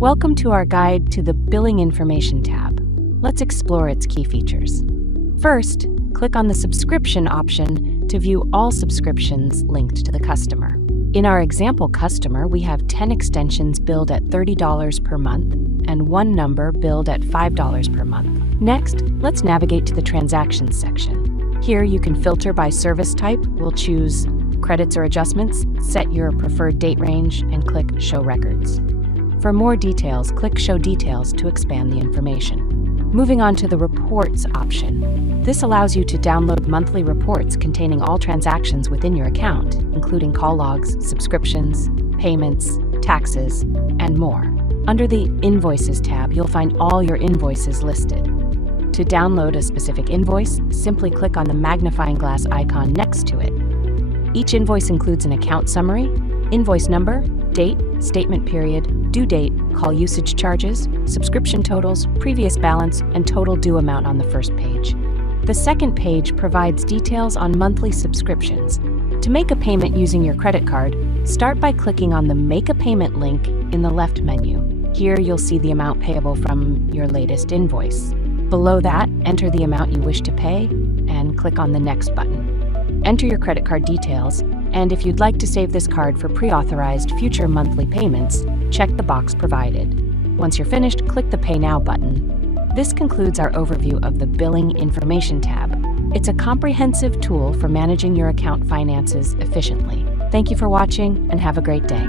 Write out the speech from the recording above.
Welcome to our guide to the Billing Information tab. Let's explore its key features. First, click on the subscription option to view all subscriptions linked to the customer. In our example customer, we have 10 extensions billed at $30 per month and one number billed at $5 per month. Next, let's navigate to the Transactions section. Here you can filter by service type. We'll choose Credits or Adjustments, set your preferred date range, and click Show Records. For more details, click Show Details to expand the information. Moving on to the Reports option. This allows you to download monthly reports containing all transactions within your account, including call logs, subscriptions, payments, taxes, and more. Under the Invoices tab, you'll find all your invoices listed. To download a specific invoice, simply click on the magnifying glass icon next to it. Each invoice includes an account summary, invoice number, date, statement period, due date, call usage charges, subscription totals, previous balance, and total due amount on the first page. The second page provides details on monthly subscriptions. To make a payment using your credit card, start by clicking on the Make a Payment link in the left menu. Here you'll see the amount payable from your latest invoice. Below that, enter the amount you wish to pay and click on the Next button. Enter your credit card details, and if you'd like to save this card for pre-authorized future monthly payments, check the box provided. Once you're finished, click the Pay Now button. This concludes our overview of the Billing Information tab. It's a comprehensive tool for managing your account finances efficiently. Thank you for watching and have a great day.